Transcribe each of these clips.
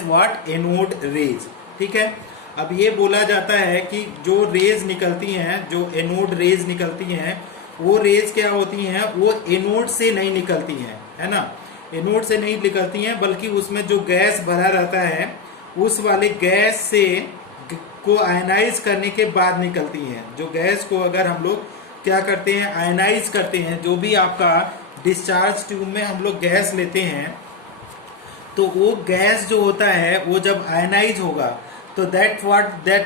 As what, anode rays. ठीक है, अब ये बोला जाता है कि जो रेज निकलती हैं, जो एनोड रेज निकलती हैं, वो रेज क्या होती हैं, वो एनोड से नहीं निकलती हैं, है ना, एनोड से नहीं निकलती हैं, बल्कि उसमें जो गैस भरा रहता है उस वाले गैस से को आयनाइज करने के बाद निकलती हैं। जो गैस को अगर हम लोग क्या करते हैं, आयनाइज करते हैं, जो भी आपका डिस्चार्ज ट्यूब में हम लोग गैस लेते हैं, तो वो गैस जो होता है वो जब आयनाइज होगा तो that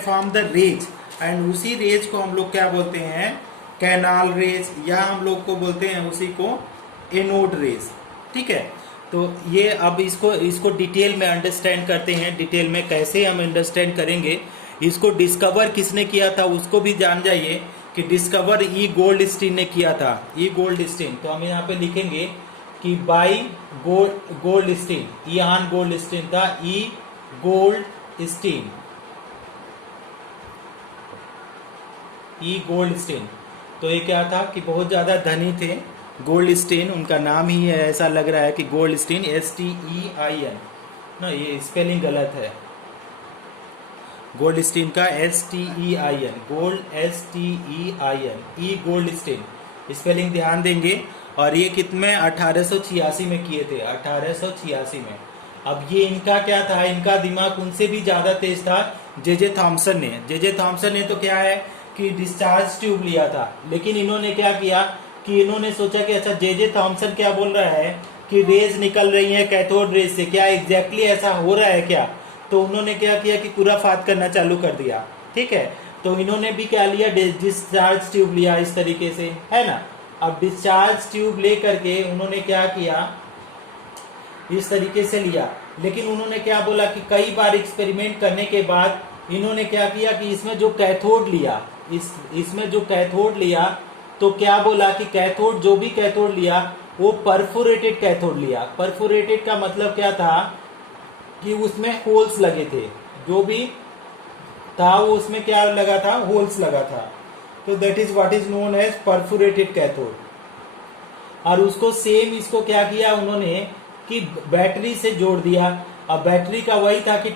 form the rays, and उसी रेज को हम लोग क्या बोलते हैं, कैनाल रेज, या हम लोग को बोलते हैं उसी को एनोड रेज। ठीक है, तो ये अब इसको डिटेल में अंडरस्टैंड करते हैं। डिटेल में कैसे हम अंडरस्टैंड करेंगे, इसको डिस्कवर किसने किया था उसको भी जान जाइए कि डिस्कवर ई गोल्डस्टीन ने किया था। ई गोल्डस्टीन, तो हम यहाँ पे लिखेंगे कि बाई गोल्डस्टीन, इयान गोल्डस्टीन था, ई गोल्डस्टीन, ई गोल्डस्टीन। तो ये क्या था कि बहुत ज्यादा धनी थे गोल्डस्टीन, उनका नाम ही है, ऐसा लग रहा है कि गोल्डस्टीन, STEIN ना, ये स्पेलिंग गलत है, गोल्डस्टीन का STEIN, गोल्ड STEIN, ई गोल्डस्टीन, स्पेलिंग ध्यान देंगे। और ये कितने 1886 में किए थे, 1886 में। अब ये इनका क्या था, इनका दिमाग उनसे भी ज्यादा तेज था जे थॉमसन ने। जे थॉमसन ने तो क्या है कि डिस्चार्ज ट्यूब लिया था, लेकिन इन्होंने क्या किया कि इन्होंने सोचा कि अच्छा जे थॉमसन क्या बोल रहा है कि रेज निकल रही है कैथोड रेज से, क्या एग्जैक्टली ऐसा हो रहा है क्या, तो उन्होंने क्या किया कि खुराफात करना चालू कर दिया। ठीक है, तो इन्होंने भी क्या लिया, डिस्चार्ज ट्यूब लिया इस तरीके से, है ना। अब डिस्चार्ज ट्यूब ले करके उन्होंने क्या किया, इस तरीके से लिया, लेकिन उन्होंने क्या बोला कि कई बार एक्सपेरिमेंट करने के बाद इन्होंने क्या किया कि इसमें जो कैथोड लिया, इसमें जो कैथोड लिया, तो क्या बोला कि कैथोड, जो भी कैथोड लिया वो परफोरेटेड कैथोड लिया। परफोरेटेड का मतलब क्या था कि उसमें होल्स लगे थे, जो भी था वो उसमें क्या लगा था, होल्स लगा था, तो that is what is known as perforated cathode. और उसको सेम इसको क्या किया उन्होंने कि बैटरी से जोड़ दिया। अब बैटरी का वही था कि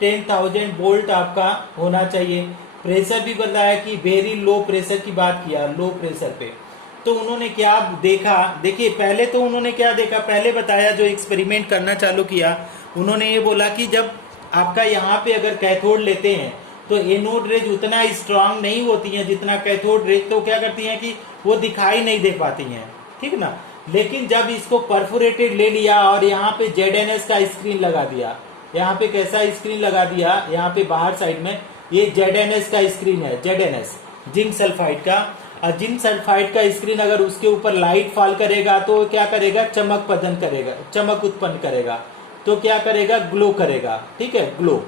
10,000 वोल्ट आपका होना चाहिए। प्रेशर भी बताया कि वेरी लो प्रेशर की बात किया, लो प्रेशर पे। तो उन्होंने क्या देखा, देखिए पहले तो उन्होंने क्या देखा, पहले बताया जो एक्सपेरिमेंट करना चालू किया, उन्होंने ये बोला कि जब आपका यहाँ पे अगर कैथोड लेते हैं तो एनोड रेज उतना स्ट्रांग नहीं होती है जितना कैथोड रेज, तो क्या करती हैं कि वो दिखाई नहीं दे पाती हैं, ठीक ना। लेकिन जब इसको परफोरेटेड ले लिया और यहाँ पे ZNS का स्क्रीन लगा दिया, यहाँ पे कैसा स्क्रीन लगा दिया, यहाँ पे बाहर साइड में ये ZNS का स्क्रीन है, ZNS जिंक सल्फाइड का। और जिंक सल्फाइड का स्क्रीन अगर उसके ऊपर लाइट फॉल करेगा तो क्या करेगा, चमक प्रदान करेगा, चमक उत्पन्न करेगा, तो क्या करेगा, ग्लो करेगा, ठीक है, ग्लो।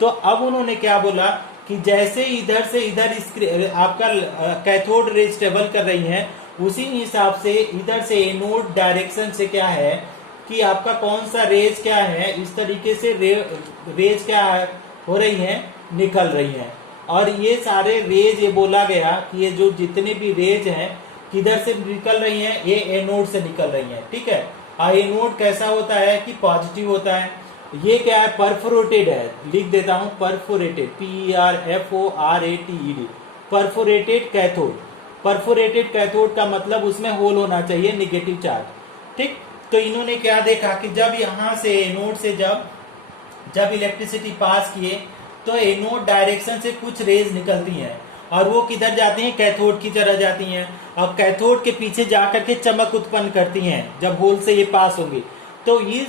तो अब उन्होंने क्या बोला कि जैसे इधर से इधर आपका कैथोड रेज ट्रेवल कर रही हैं, उसी हिसाब से इधर से एनोड डायरेक्शन से क्या है कि आपका कौन सा रेज क्या है, इस तरीके से रेज क्या है, हो रही हैं, निकल रही हैं। और ये सारे रेज, ये बोला गया कि ये जो जितने भी रेज हैं किधर से निकल रही हैं, ये एनोड से निकल रही हैं, ठीक है। और एनोड कैसा होता है कि पॉजिटिव होता है। ये क्या है, परफोरेटेड है, लिख देता हूं, perforated, PERFORATED, perforated cathode. Perforated cathode का मतलब उसमें होल होना चाहिए, निगेटिव चार्ज, ठीक। तो इन्होंने क्या देखा कि जब यहां से एनोड से जब इलेक्ट्रिसिटी पास किए तो एनोड डायरेक्शन से कुछ रेज निकलती हैं और वो किधर जाती हैं, कैथोड की तरह जाती हैं, और कैथोड के पीछे जाकर के चमक उत्पन्न करती हैं जब होल से ये पास होंगी। तो इन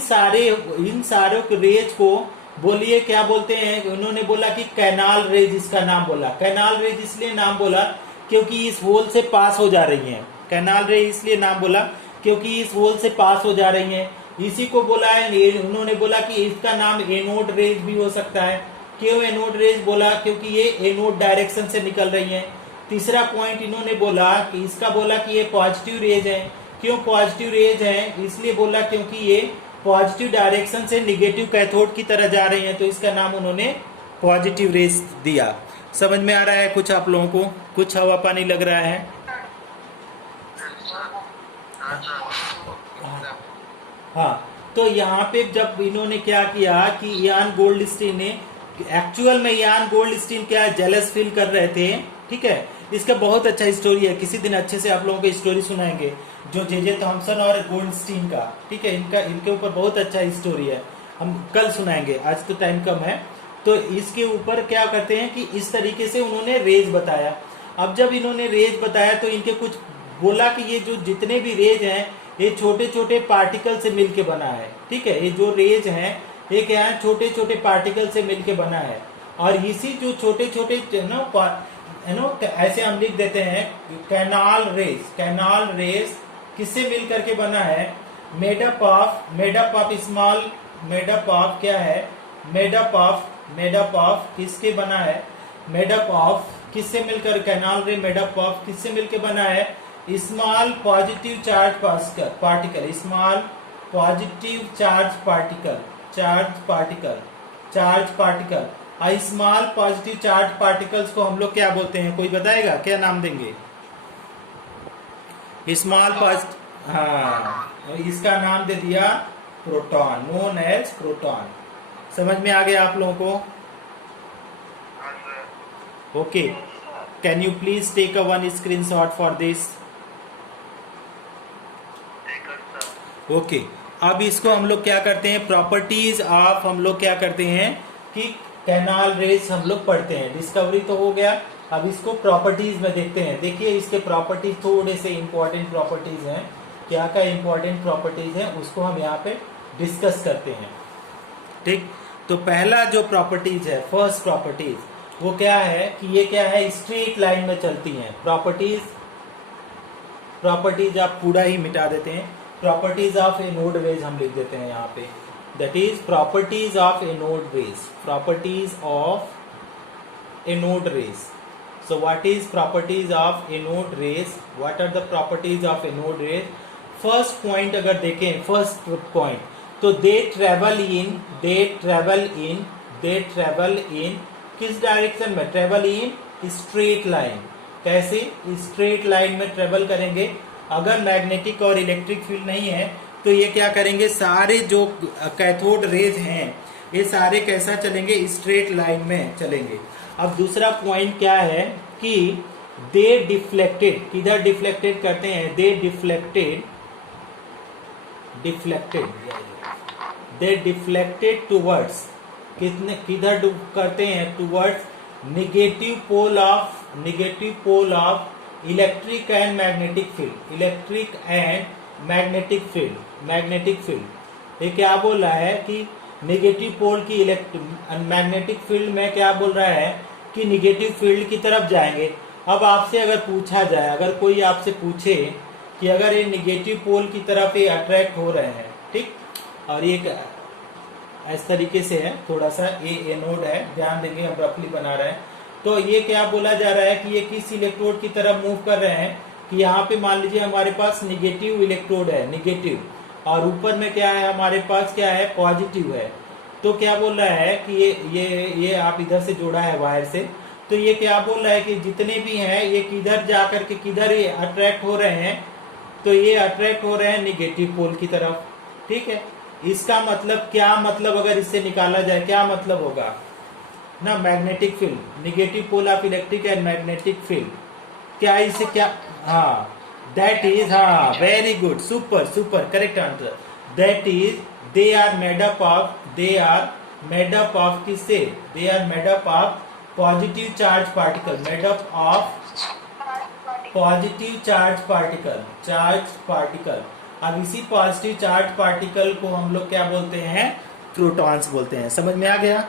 सारे रेज को बोलिए क्या बोलते हैं, उन्होंने बोला कि कैनाल रेज, इसका नाम बोला। कैनाल रेज इसलिए नाम बोला क्योंकि इस होल से पास हो जा रही हैं। कैनाल रेज इसलिए नाम बोला क्योंकि इस होल से पास हो जा रही हैं। इसी को बोला है, उन्होंने बोला कि इसका नाम एनोड रेज भी हो सकता है। क्यों एनोड रेज बोला, क्योंकि ये एनोड डायरेक्शन से निकल रही हैं। तीसरा पॉइंट इन्होंने बोला कि इसका बोला कि ये पॉजिटिव रेज है। क्यों पॉजिटिव रेज है, इसलिए बोला क्योंकि ये पॉजिटिव डायरेक्शन से निगेटिव कैथोड की तरह जा रही हैं, तो इसका नाम उन्होंने पॉजिटिव रेज दिया। समझ में आ रहा है कुछ आप लोगों को, कुछ हवा पानी लग रहा है? हाँ, तो यहाँ पे जब इन्होंने क्या किया कि इयान गोल्डस्टीन ने, एक्चुअल में इयान गोल्डस्टीन क्या जेलस फील कर रहे थे, ठीक है। इसका बहुत अच्छा स्टोरी है, किसी दिन अच्छे से आप लोगों को स्टोरी सुनाएंगे, जो जे थॉमसन और गोल्डस्टीन का, ठीक है। इनके ऊपर बहुत अच्छा स्टोरी है, हम कल सुनाएंगे, आज तो टाइम कम है। तो इसके ऊपर क्या करते हैं कि इस तरीके से उन्होंने रेज बताया। अब जब इन्होंने रेज बताया तो इनके कुछ बोला कि ये जो जितने भी रेज हैं ये छोटे छोटे पार्टिकल से मिलके बना है, ठीक है। ये जो रेज हैं ये क्या है, छोटे छोटे पार्टिकल से मिलके बना है। और इसी जो छोटे छोटे ऐसे हम लिख देते हैं कैनाल रेज किससे मिल करके बना है, made up of small, made up of क्या है, मेडअप ऑफ किसके बना है, मेडअप ऑफ किससे मिलकर, कैनाल रे मेडअप ऑफ किससे मिलकर बना है, small positive charge particle, small positive charge particle, small positive charge particles को हम लोग क्या बोलते हैं, कोई बताएगा, क्या नाम देंगे? स्मॉल पॉजिटिव, हाँ, इसका नाम दे दिया प्रोटॉन, नोन एज प्रोटॉन। समझ में आ गया आप लोगों को? Okay, can you please take a one screenshot for this? Okay, अब इसको हम लोग क्या करते हैं, प्रॉपर्टीज ऑफ, हम लोग क्या करते हैं कि कैनाल रेज हम लोग पढ़ते हैं। डिस्कवरी तो हो गया, अब इसको प्रॉपर्टीज में देखते हैं। देखिए इसके प्रॉपर्टीज थोड़े से इंपॉर्टेंट प्रॉपर्टीज हैं, क्या क्या इंपॉर्टेंट प्रॉपर्टीज हैं उसको हम यहाँ पे डिस्कस करते हैं, ठीक। तो पहला जो प्रॉपर्टीज है, फर्स्ट प्रॉपर्टीज, वो क्या है कि ये क्या है, स्ट्रेट लाइन में चलती हैं। प्रॉपर्टीज आप पूरा ही मिटा देते हैं, properties of a node rays हम लिख देते हैं यहाँ पे, that is properties of a node rays, properties of a node rays. So what is properties of a node rays? What are the properties of a node rays? First point अगर देखें, first point, तो they travel in किस direction में? Travel in straight line. कैसे? Straight line में travel करेंगे। अगर magnetic और इलेक्ट्रिक फील्ड नहीं है तो ये क्या करेंगे, सारे जो कैथोड रेज हैं ये सारे कैसा चलेंगे, स्ट्रेट लाइन में चलेंगे। अब दूसरा पॉइंट क्या है कि दे डिफ्लेक्टेड, किधर डिफ्लेक्टेड करते हैं, दे डिफ्लेक्टेड टूवर्ड्स, किधर करते हैं, towards negative pole of electric and magnetic field, ये क्या बोल रहा है कि निगेटिव पोल की मैग्नेटिक फील्ड में क्या बोल रहा है कि निगेटिव फील्ड की तरफ जाएंगे। अब आपसे अगर पूछा जाए, अगर कोई आपसे पूछे कि अगर ये निगेटिव पोल की तरफ ये अट्रैक्ट हो रहे हैं, ठीक, और ये इस तरीके से है, थोड़ा सा ए नोड है, ध्यान देंगे, हम रफली बना रहे हैं। तो ये क्या बोला जा रहा है कि ये किस इलेक्ट्रोड की तरफ मूव कर रहे हैं, कि यहाँ पे मान लीजिए हमारे पास निगेटिव इलेक्ट्रोड है, निगेटिव, और ऊपर में क्या है हमारे पास, क्या है, पॉजिटिव है। तो क्या बोल रहा है कि ये आप इधर से जोड़ा है वायर से, तो ये क्या बोल रहा है कि जितने भी हैं ये किधर जा करके किधर ये अट्रैक्ट हो रहे हैं, तो ये अट्रैक्ट हो रहे हैं निगेटिव पोल की तरफ, ठीक है। इसका मतलब क्या, मतलब अगर इससे निकाला जाए क्या मतलब होगा ना, magnetic field, negative pole of electric and magnetic field, क्या इससे क्या, हाँ, that is, हाँ, very good, super correct answer, that is they are made up of किससे, they are made up of positive charge particle, charge particle। अब इसी positive charge particle को हम लोग क्या बोलते हैं, प्रोटॉन्स बोलते हैं। समझ में आ गया?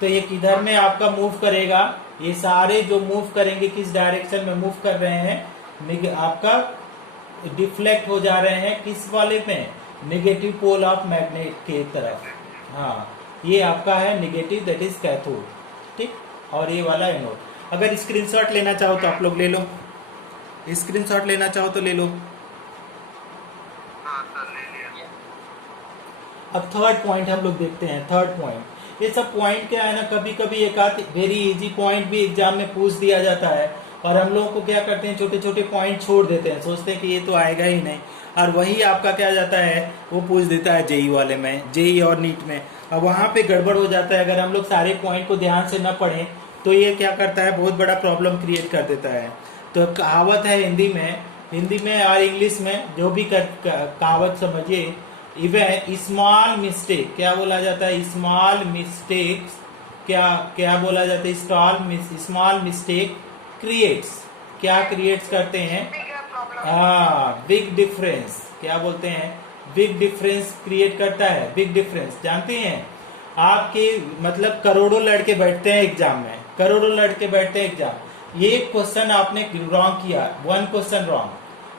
तो ये किधर में आपका मूव करेगा, ये सारे जो मूव करेंगे किस डायरेक्शन में मूव कर रहे हैं, आपका डिफ्लेक्ट हो जा रहे हैं किस वाले में, नेगेटिव पोल ऑफ मैग्नेट के तरफ। हाँ, ये आपका है नेगेटिव, दैट इज कैथोड, ठीक, और ये वाला एनोड। अगर स्क्रीनशॉट लेना चाहो तो आप लोग ले लो, स्क्रीनशॉट लेना चाहो तो ले लो। अब थर्ड पॉइंट हम लोग देखते हैं, थर्ड पॉइंट। ये सब पॉइंट क्या है ना, कभी कभी एक आध वेरी इजी पॉइंट भी एग्जाम में पूछ दिया जाता है, और हम लोगों को क्या करते हैं, छोटे छोटे पॉइंट छोड़ देते हैं, सोचते हैं कि ये तो आएगा ही नहीं, और वही आपका क्या जाता है, वो पूछ देता है जेई वाले में, जेई और नीट में। अब वहां पे गड़बड़ हो जाता है, अगर हम लोग सारे पॉइंट को ध्यान से न पढ़ें तो ये क्या करता है, बहुत बड़ा प्रॉब्लम क्रिएट कर देता है। तो कहावत है हिंदी में और इंग्लिश में, जो भी कहावत समझिए, इवन स्मॉल मिस्टेक, क्या बोला जाता है, स्मॉल मिस्टेक्स, क्या क्या बोला जाता है, स्मॉल मिस्टेक क्रिएट्स, क्या क्रिएट्स करते हैं, हाँ, बिग डिफरेंस, क्या बोलते हैं, बिग डिफरेंस क्रिएट करता है। बिग डिफरेंस जानते हैं, आपके मतलब करोड़ों लड़के बैठते हैं एग्जाम में, करोड़ों लड़के बैठते हैं एग्जाम, ये क्वेश्चन आपने रॉन्ग किया, 1 क्वेश्चन रॉन्ग,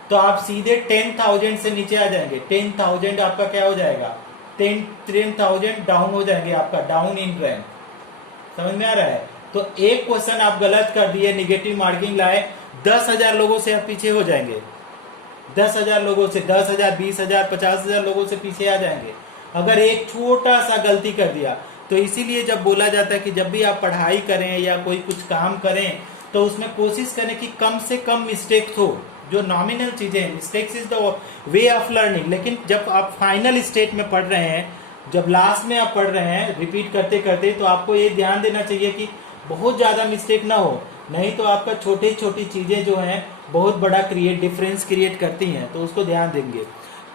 तो आप सीधे 10,000 से नीचे आ जाएंगे, 10,000 आपका क्या हो जाएगा, 10,000 डाउन हो जाएंगे, आपका डाउन इन रैंक। समझ में आ रहा है? तो एक क्वेश्चन आप गलत कर दिए, निगेटिव मार्किंग लाए, 10,000 लोगों से आप पीछे हो जाएंगे, 10,000 लोगों से, 10,000, 20,000, 50,000 लोगों से पीछे आ जाएंगे अगर एक छोटा सा गलती कर दिया। तो इसीलिए जब बोला जाता है कि जब भी आप पढ़ाई करें या कोई कुछ काम करें तो उसमें कोशिश करें कि कम से कम मिस्टेक्स हो, जो नॉमिनल चीजें, mistakes is the way of learning. लेकिन जब आप फाइनल स्टेट में पढ़ रहे हैं, जब लास्ट में आप पढ़ रहे हैं रिपीट करते करते, तो आपको ये ध्यान देना चाहिए कि बहुत ज्यादा मिस्टेक ना हो, नहीं तो आपका छोटी छोटी चीजें जो हैं बहुत बड़ा डिफरेंस क्रिएट करती हैं, तो उसको ध्यान देंगे।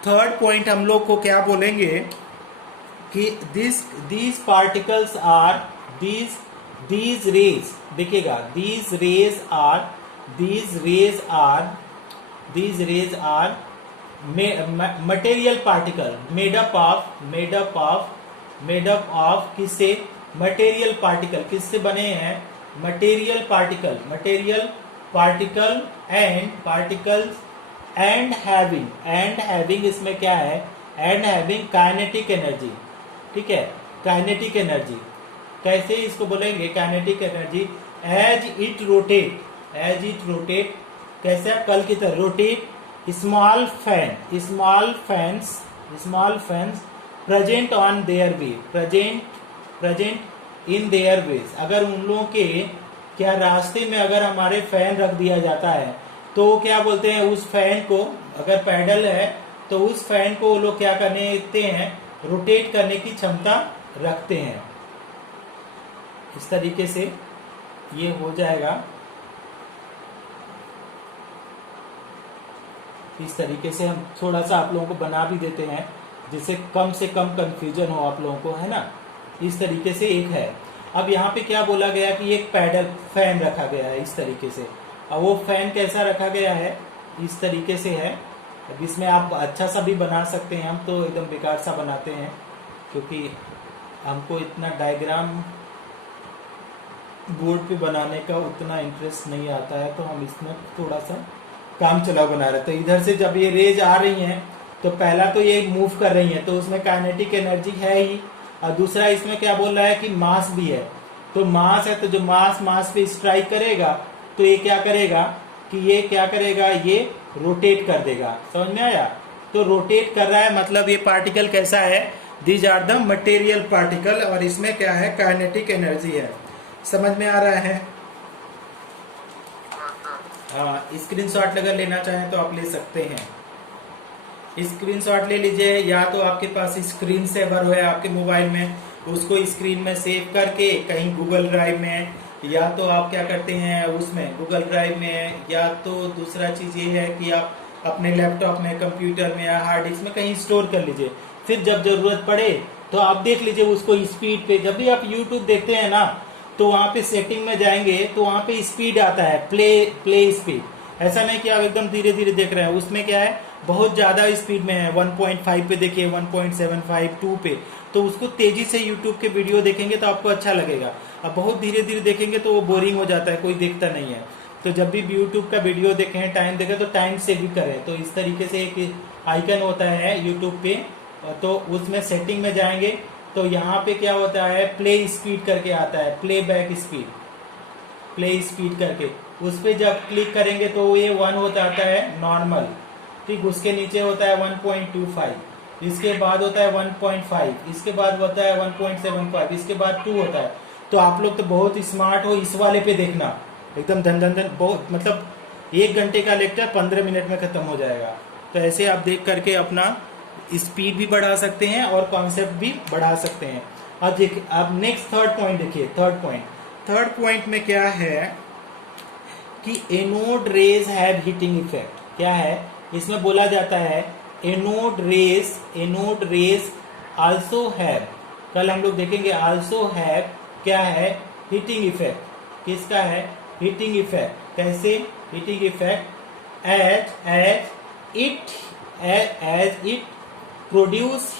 थर्ड पॉइंट हम लोग को क्या बोलेंगे कि these particles are these rays, देखिएगा, these rays are material particle made up of किससे, material particle किससे बने हैं, material particle and having इसमें क्या है, and having kinetic energy, ठीक है, काइनेटिक एनर्जी। कैसे इसको बोलेंगे, kinetic energy, as it rotate, कैसे, कल की तरह rotate, small fans present on their way, present in their ways. अगर उन लोगों के क्या रास्ते में अगर हमारे फैन रख दिया जाता है तो क्या बोलते हैं, उस फैन को, अगर पैडल है तो उस फैन को वो लोग क्या करते हैं, रोटेट करने की क्षमता रखते हैं। इस तरीके से ये हो जाएगा, इस तरीके से हम थोड़ा सा आप लोगों को बना भी देते हैं जिससे कम से कम कंफ्यूजन हो आप लोगों को, है ना। इस तरीके से एक है। अब यहाँ पे क्या बोला गया कि एक पैडल फैन रखा गया है इस तरीके से। अब वो फैन कैसा रखा गया है, इस तरीके से है। अब इसमें आप अच्छा सा भी बना सकते हैं, हम तो एकदम बेकार सा बनाते हैं क्योंकि हमको इतना डायग्राम बोर्ड पे बनाने का उतना इंटरेस्ट नहीं आता है, तो हम इसमें थोड़ा सा काम चलाओ बना रहे। तो इधर से जब ये रेज आ रही हैं तो पहला तो ये मूव कर रही है तो उसमें काइनेटिक एनर्जी है ही, और दूसरा इसमें क्या बोल रहा है कि मास भी है। तो मास है तो जो मास पे स्ट्राइक करेगा तो ये क्या करेगा कि ये क्या करेगा, ये रोटेट कर देगा। समझ में आया? तो रोटेट कर रहा है मतलब ये पार्टिकल कैसा है, these are the material particle, और इसमें क्या है, काइनेटिक एनर्जी है। समझ में आ रहा है? हाँ, स्क्रीनशॉट अगर लेना चाहें तो आप ले सकते हैं। स्क्रीनशॉट ले लीजिए, या तो आपके पास स्क्रीन सेवर है आपके मोबाइल में, उसको स्क्रीन में सेव करके कहीं गूगल ड्राइव में, या तो आप क्या करते हैं उसमें गूगल ड्राइव में, या तो दूसरा चीज ये है कि आप अपने लैपटॉप में, कंप्यूटर में या हार्ड डिस्क में कहीं स्टोर कर लीजिए। फिर जब जरूरत पड़े तो आप देख लीजिए उसको स्पीड पे। जब भी आप यूट्यूब देखते हैं ना तो वहां पे सेटिंग में जाएंगे तो वहां पे स्पीड आता है, प्ले स्पीड। ऐसा नहीं कि आप एकदम धीरे धीरे देख रहे हैं, उसमें क्या है बहुत ज्यादा स्पीड में है, 1.5 पे देखिए, 1.75, 2 पे। तो उसको तेजी से यूट्यूब के वीडियो देखेंगे तो आपको अच्छा लगेगा। अब बहुत धीरे धीरे देखेंगे तो वो बोरिंग हो जाता है, कोई देखता नहीं है। तो जब भी यूट्यूब का वीडियो देखें, टाइम देखें तो टाइम से भी करें। तो इस तरीके से एक आइकन होता है यूट्यूब पे, तो उसमें सेटिंग में जाएंगे तो यहाँ पे क्या होता है, प्ले स्पीड करके आता है, play back speed, play speed करके उस पर जब क्लिक करेंगे तो ये 1 होता है नॉर्मल, ठीक। उसके नीचे होता है 1.25, इसके बाद होता है 1.5, इसके बाद होता है 1.75, इसके बाद 2 होता है। तो आप लोग तो बहुत स्मार्ट हो, इस वाले पे देखना, एकदम धन धन धन, बहुत मतलब 1 घंटे का लेक्चर 15 मिनट में खत्म हो जाएगा। तो ऐसे आप देख करके अपना स्पीड भी बढ़ा सकते हैं और कॉन्सेप्ट भी बढ़ा सकते हैं। अब देखिए, अब नेक्स्ट थर्ड पॉइंट देखिए, थर्ड पॉइंट में क्या है कि anode rays have heating effect. क्या है इसमें बोला जाता है, एनोड रेज आल्सो हैव, कल हम लोग देखेंगे, आल्सो हैव क्या है, हीटिंग इफेक्ट। किसका है, हीटिंग इफेक्ट। कैसे heating effect, as it produce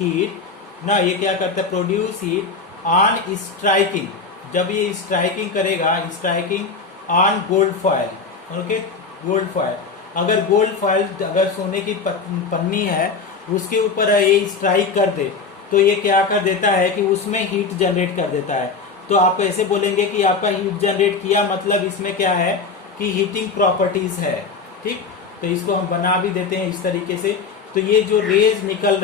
heat ना, ये क्या करता है, प्रोड्यूस हीट ऑन स्ट्राइकिंग, जब ये स्ट्राइकिंग करेगा, striking on gold foil, okay, gold foil. अगर गोल्ड फॉयल, अगर सोने की पन्नी है, उसके ऊपर ये स्ट्राइक कर दे तो ये क्या कर देता है कि उसमें हीट जनरेट कर देता है। तो आप ऐसे बोलेंगे कि आपका हीट जनरेट किया, मतलब इसमें क्या है कि हीटिंग प्रॉपर्टीज है, ठीक। तो इसको हम बना भी देते हैं इस तरीके से। तो ये जो रेज निकल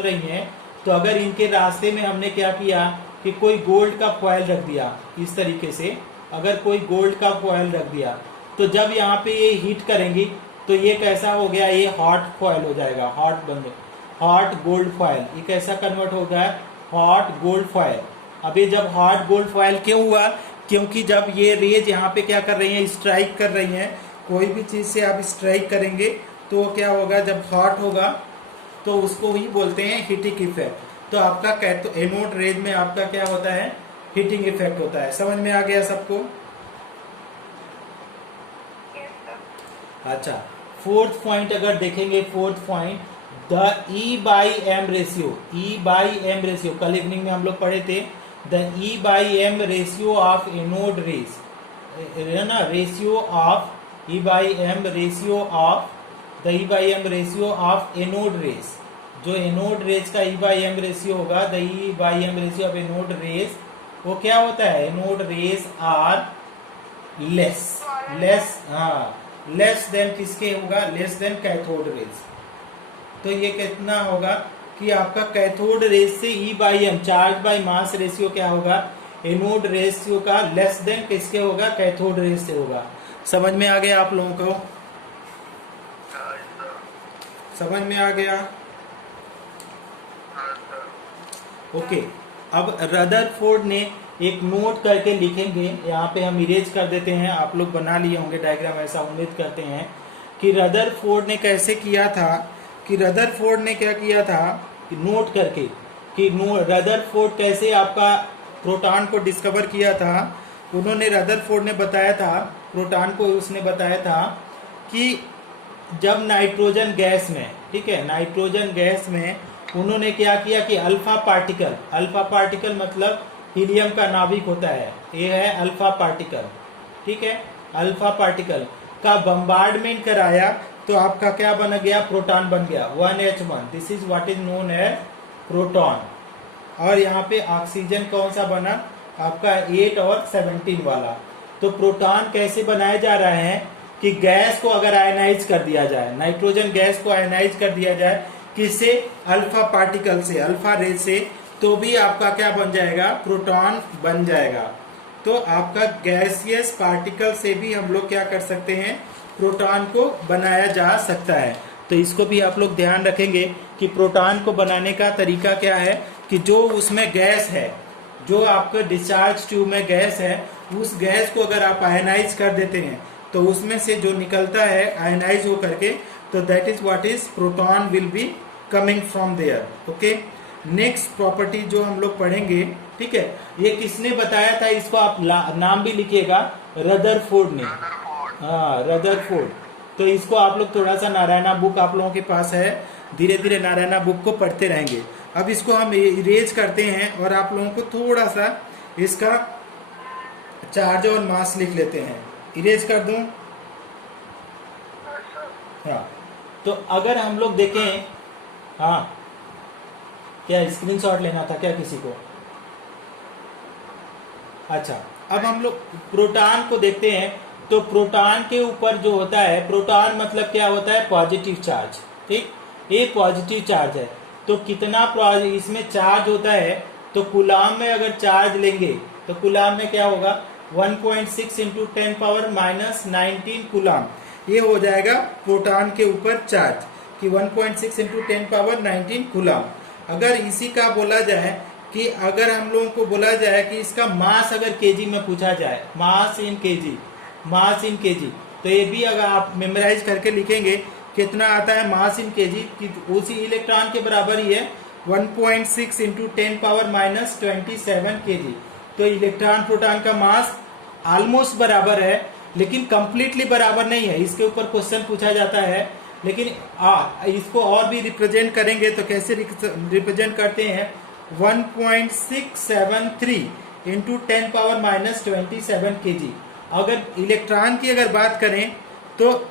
रही हैं, तो अगर इनके रास्ते में हमने क्या किया कि कोई गोल्ड का फॉयल रख दिया इस तरीके से, अगर कोई गोल्ड का फॉयल रख दिया, तो जब यहाँ पे ये हीट करेंगी तो ये कैसा हो गया, ये हॉट फॉयल हो जाएगा, हॉट गोल्ड फॉयल। ये कैसा कन्वर्ट हो गया, हॉट गोल्ड फॉयल। अब ये जब हॉट गोल्ड फॉयल क्यों हुआ, क्योंकि जब ये रेज यहाँ पे क्या कर रही हैं, स्ट्राइक कर रही हैं, कोई भी चीज से आप स्ट्राइक करेंगे तो क्या होगा, जब हॉट होगा तो उसको ही बोलते हैं हीटिंग इफेक्ट। तो आपका एनोड रेज में आपका क्या होता है, हीटिंग इफेक्ट होता है। समझ में आ गया सबको? अच्छा, फोर्थ पॉइंट अगर देखेंगे, fourth point, the E/M ratio, कल इवनिंग में हम लोग पढ़े थे, the E/M ratio of anode rays, है ना, ratio of E/M ratio of anode rays. जो एनोड रेज का E/M रेशियो होगा, the E/M ratio of anode rays, वो क्या होता है, anode rays are less than किसके होगा, लेस देन कैथोड रेज। तो ये कितना होगा कि आपका कैथोड रेज से E/M, charge by mass ratio क्या होगा, एनोड रेशियो का लेस देन किसके होगा, कैथोड रेज से होगा। समझ में आ गया आप लोगों को? समझ में आ गया? ओके। अब रदरफोर्ड ने एक नोट करके लिखेंगे, यहाँ पे हम इरेज कर देते हैं, आप लोग बना लिए होंगे डायग्राम, ऐसा उम्मीद करते हैं कि रदरफोर्ड ने कैसे किया था, कि रदरफोर्ड ने क्या किया था, नोट करके कि रदरफोर्ड कैसे आपका प्रोटॉन को डिस्कवर किया था। उन्होंने, रदरफोर्ड ने बताया था, प्रोटॉन को उसने बताया था कि जब नाइट्रोजन गैस में, ठीक है, नाइट्रोजन गैस में उन्होंने क्या किया कि अल्फा पार्टिकल मतलब हीलियम का नाभिक होता है, ये है अल्फा पार्टिकल, ठीक है, अल्फा पार्टिकल का बम्बार्डमेंट कराया तो आपका क्या बन गया, प्रोटॉन बन गया, 1H1, this is what is known as proton. और यहाँ पे ऑक्सीजन कौन सा बना, आपका 8 और 17 वाला। तो प्रोटॉन कैसे बनाया जा रहा है कि गैस को अगर आयनाइज कर दिया जाए, नाइट्रोजन गैस को आयनाइज कर दिया जाए, किससे, अल्फा पार्टिकल से, अल्फा रेज से, तो भी आपका क्या बन जाएगा, प्रोटॉन बन जाएगा। तो आपका गैसियस पार्टिकल से भी हम लोग क्या कर सकते हैं, प्रोटॉन को बनाया जा सकता है। तो इसको भी आप लोग ध्यान रखेंगे कि प्रोटॉन को बनाने का तरीका क्या है, कि जो उसमें गैस है, जो आपके डिस्चार्ज ट्यूब में गैस है, उस गैस को अगर आप आयनाइज कर देते हैं तो उसमें से जो निकलता है आयनाइज हो करके, तो that is what is proton will be coming from there. Okay, next property जो हम लोग पढ़ेंगे, ठीक है, ये किसने बताया था, इसको आप नाम भी लिखिएगा, रदरफोर्ड ने, हाँ, रदरफोर्ड। तो इसको आप लोग थोड़ा सा नारायणा बुक आप लोगों के पास है, धीरे धीरे नारायणा बुक को पढ़ते रहेंगे। अब इसको हम इरेज करते हैं और आप लोगों को थोड़ा सा इसका चार्ज और मास लिख लेते हैं। इरेज कर दूं? हाँ, तो अगर हम लोग देखें, हाँ, क्या स्क्रीनशॉट लेना था क्या किसी को? अच्छा, अब हम लोग प्रोटॉन को देखते हैं। तो प्रोटॉन के ऊपर जो होता है, प्रोटॉन मतलब क्या होता है, पॉजिटिव चार्ज, ठीक, ये पॉजिटिव चार्ज है। तो कितना इसमें चार्ज होता है, तो कूलाम में अगर चार्ज लेंगे तो कूलाम में क्या होगा 1.6 इंटू 10 पावर माइनस 19 कूलाम। ये हो जाएगा प्रोटॉन के ऊपर चार्ज कि 1.6 इंटू 10 पावर 19 कूलाम। अगर इसी का बोला जाए कि अगर हम लोगों को बोला जाए कि इसका मास अगर केजी में पूछा जाए, मास इन केजी, मास इन केजी, तो ये भी अगर आप मेमोराइज करके लिखेंगे कितना आता है मास इन केजी, कि उसी इलेक्ट्रॉन के बराबर ही है 1.6 इंटू 10 पावर माइनस 27 केजी। तो इलेक्ट्रॉन प्रोटॉन का मास ऑलमोस्ट बराबर है, लेकिन कंप्लीटली बराबर नहीं है। इसके ऊपर क्वेश्चन पूछा जाता है, लेकिन इसको और भी रिप्रेजेंट करेंगे तो कैसे रिप्रेजेंट करते हैं 1.673 इंटू 10 पावर माइनस 27 केजी। अगर इलेक्ट्रॉन की अगर बात करें तो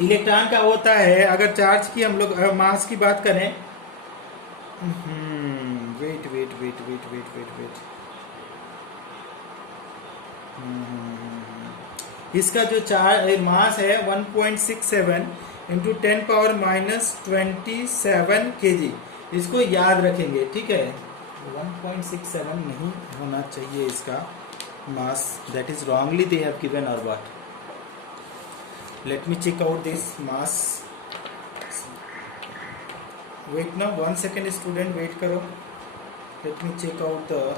इलेक्ट्रॉन का होता है, अगर चार्ज की हम लोग मास की बात करें, wait wait wait wait wait wait wait इसका जो मास है 1.67 इंटू 10 पावर माइनस 27 केजी। इसको याद रखेंगे, ठीक है। 1.67 नहीं होना चाहिए इसका mass, that is wrongly they have given और what. Let me check out this mass. Wait ना 1 सेकेंड स्टूडेंट, वेट करो। Let me check out the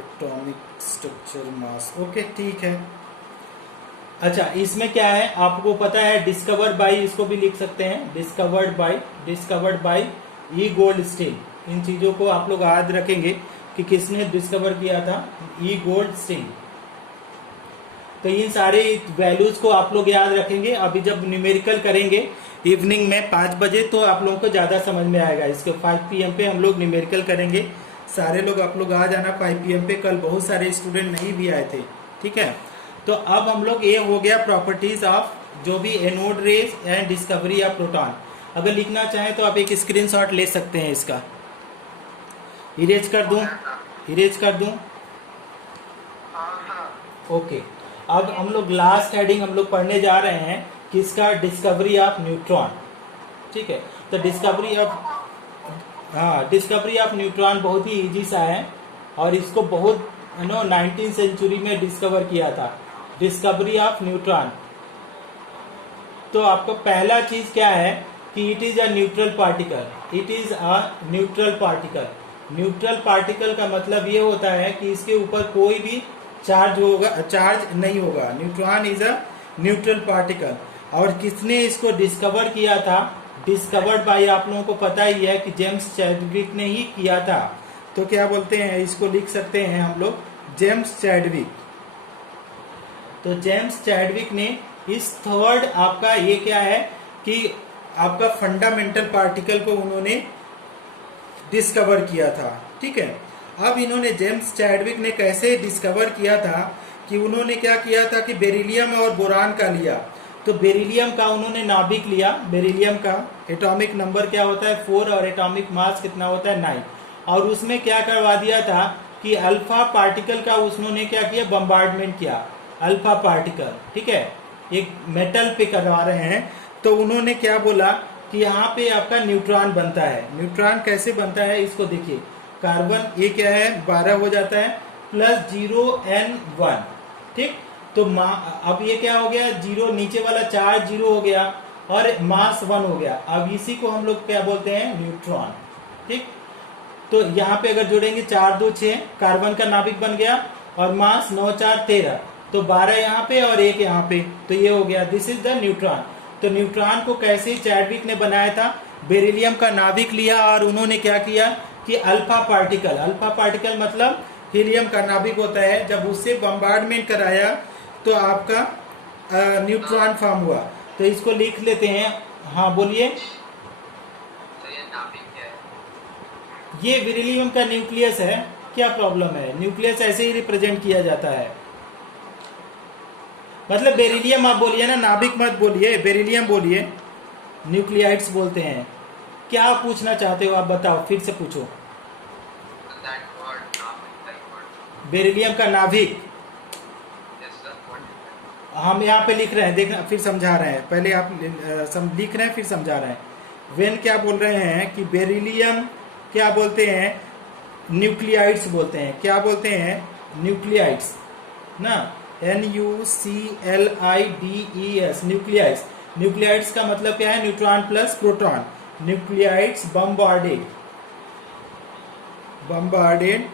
atomic structure mass. Okay, ठीक है। अच्छा, इसमें क्या है आपको पता है, डिस्कवर्ड बाय, इसको भी लिख सकते हैं डिस्कवर्ड बाय ई गोल्डस्टीन। इन चीजों को आप लोग याद रखेंगे कि किसने डिस्कवर किया था, ई गोल्डस्टीन। तो इन सारे वैल्यूज को आप लोग याद रखेंगे। अभी जब न्यूमेरिकल करेंगे इवनिंग में 5 बजे तो आप लोगों को ज्यादा समझ में आएगा। इसके 5 PM पे हम लोग न्यूमेरिकल करेंगे। सारे लोग आप लोग आ जाना 5 PM पे। कल बहुत सारे स्टूडेंट नहीं भी आए थे, ठीक है। तो अब हम लोग, ये हो गया प्रॉपर्टीज ऑफ जो भी anode rays and discovery of proton. अगर लिखना चाहें तो आप एक स्क्रीनशॉट ले सकते हैं इसका। इरेज कर दूं? ओके। अब हम लोग लास्ट हेडिंग हम लोग पढ़ने जा रहे हैं किसका, डिस्कवरी ऑफ न्यूट्रॉन, ठीक है। तो डिस्कवरी ऑफ न्यूट्रॉन बहुत ही इजी सा है, और इसको बहुत 19th सेंचुरी में डिस्कवर किया था, डिस्कवरी ऑफ न्यूट्रॉन। तो आपको पहला चीज क्या है कि it is a neutral particle. It is a neutral particle. Neutral particle का मतलब ये होता है कि इसके ऊपर कोई भी चार्ज नहीं होगा। Neutron is a neutral particle. और किसने इसको डिस्कवर किया था, डिस्कवर्ड बाय, आप लोगों को पता ही है कि जेम्स चैडविक ने ही किया था। तो क्या बोलते हैं, इसको लिख सकते हैं हम लोग जेम्स चैडविक। तो जेम्स चैडविक ने इस थर्ड आपका ये क्या है कि आपका फंडामेंटल पार्टिकल को उन्होंने डिस्कवर किया था, ठीक है। अब इन्होंने, जेम्स चैडविक ने कैसे डिस्कवर किया था कि उन्होंने क्या किया था कि बेरिलियम और बोरान का लिया। तो बेरिलियम का उन्होंने नाभिक लिया। बेरिलियम का एटॉमिक नंबर क्या होता है 4 और एटॉमिक मास कितना होता है 9। और उसमें क्या करवा दिया था कि अल्फा पार्टिकल का उन्होंने क्या किया, बम्बार्डमेंट किया अल्फा पार्टिकल, ठीक है। एक मेटल पे करवा रहे हैं। तो उन्होंने क्या बोला कि यहाँ पे आपका न्यूट्रॉन बनता है। न्यूट्रॉन कैसे बनता है इसको देखिए। कार्बन ये क्या है 12 हो जाता है प्लस 0n1, ठीक। तो अब ये क्या हो गया, 0 नीचे वाला चार्ज 0 हो गया और मास 1 हो गया। अब इसी को हम लोग क्या बोलते हैं, न्यूट्रॉन, ठीक। तो यहाँ पे अगर जोड़ेंगे 4 2 6, कार्बन का नाभिक बन गया और मास 9 4 13, तो 12 यहाँ पे और 1 यहाँ पे, तो ये हो गया, दिस इज द न्यूट्रॉन। तो न्यूट्रॉन को कैसे चैडविक ने बनाया था, बेरिलियम का नाभिक लिया और उन्होंने क्या किया कि अल्फा पार्टिकल मतलब हीलियम का नाभिक होता है, जब उससे बम्बार्डमेंट कराया तो आपका न्यूट्रॉन फॉर्म हुआ। तो इसको लिख लेते हैं। हाँ बोलिए। ये बेरिलियम का न्यूक्लियस है, क्या प्रॉब्लम है, न्यूक्लियस ऐसे ही रिप्रेजेंट किया जाता है। मतलब बेरिलियम आप बोलिए ना, नाभिक मत बोलिए, बेरिलियम बोलिए, न्यूक्लियाइड्स बोलते हैं। क्या पूछना चाहते हो आप बताओ, फिर से पूछो। बेरिलियम का नाभिक हम यहाँ पे लिख रहे हैं, देखना फिर समझा रहे हैं। पहले आप लिख रहे हैं फिर समझा रहे हैं। वेन क्या बोल रहे हैं कि बेरिलियम क्या बोलते हैं, न्यूक्लियाइड्स बोलते हैं। क्या बोलते हैं? न्यूक्लियाइड्स ना, NuClIDES, न्यूक्लियाइड्स। न्यूक्लियाइड्स का मतलब क्या है? Neutron plus proton. Nuclides bombarded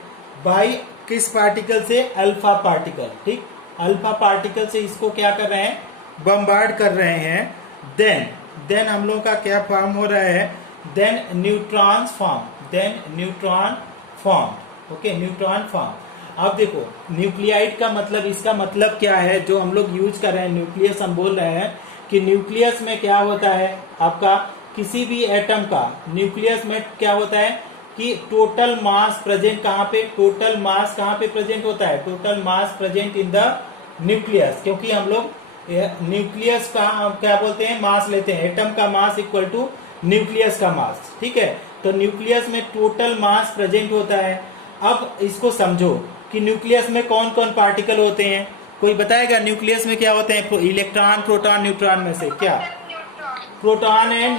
by किस पार्टिकल से? Alpha particle. ठीक, अल्फा पार्टिकल से इसको क्या कर रहे हैं? बम्बार्ड कर रहे हैं। देन हम लोग का क्या फॉर्म हो रहा है? Then neutron form. Okay, neutron form. अब देखो, न्यूक्लियाइड का मतलब, इसका मतलब क्या है जो हम लोग यूज कर रहे हैं? न्यूक्लियस हम बोल रहे हैं कि न्यूक्लियस में क्या होता है आपका? किसी भी एटम का न्यूक्लियस में क्या होता है कि टोटल मास प्रेजेंट कहाँ पे? टोटल मास कहाँ पे प्रेजेंट होता है? Total mass present in the nucleus. क्योंकि हम लोग न्यूक्लियस का क्या बोलते हैं? मास लेते हैं। एटम का मास इक्वल टू न्यूक्लियस का मास। ठीक है, तो न्यूक्लियस में टोटल मास प्रेजेंट होता है। अब इसको समझो कि न्यूक्लियस में कौन कौन पार्टिकल होते हैं? कोई बताएगा न्यूक्लियस में क्या होते हैं? इलेक्ट्रॉन, प्रोटॉन, न्यूट्रॉन में से क्या? Proton and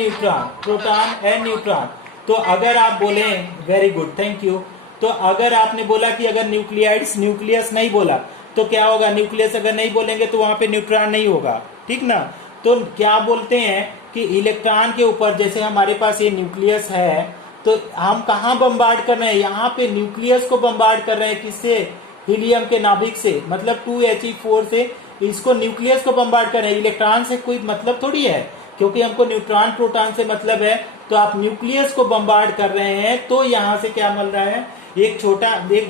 neutron. तो अगर आप बोले, वेरी गुड, थैंक यू। तो अगर आपने बोला कि अगर न्यूक्लियस नहीं बोला तो क्या होगा? न्यूक्लियस अगर नहीं बोलेंगे तो वहां पे न्यूट्रॉन नहीं होगा। ठीक ना? तो क्या बोलते हैं कि इलेक्ट्रॉन के ऊपर, जैसे हमारे पास ये न्यूक्लियस है, तो हम कहाँ बम्बार्ड कर रहे हैं? यहाँ पे न्यूक्लियस को बम्बार्ड कर रहे हैं। किससे? हीलियम के नाभिक से, मतलब 2He4 से इसको न्यूक्लियस को बम्बार्ड कर रहे हैं। इलेक्ट्रॉन से कोई मतलब थोड़ी है, क्योंकि हमको न्यूट्रॉन प्रोटॉन से मतलब है। तो आप न्यूक्लियस को बम्बार्ड कर रहे हैं, तो यहाँ से क्या मिल रहा है? एक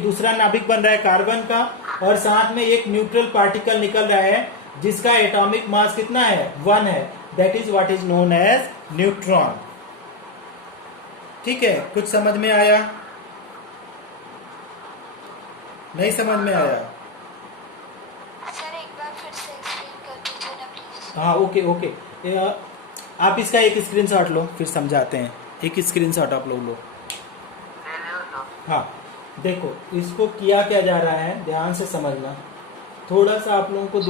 दूसरा नाभिक बन रहा है कार्बन का, और साथ में एक न्यूट्रल पार्टिकल निकल रहा है जिसका एटॉमिक मास कितना है? 1 है। That is what is known as neutron. ठीक है, कुछ समझ में आया? नहीं समझ में आया? सर एक बार फिर से एक्सप्लेन कर दीजिए ना प्लीज। हाँ, ओके। आप इसका एक स्क्रीनशॉट लो, फिर समझाते हैं। एक स्क्रीनशॉट आप लोग लो। हाँ, देखो इसको किया क्या जा रहा है, ध्यान से समझना। थोड़ा सा आप लोगों को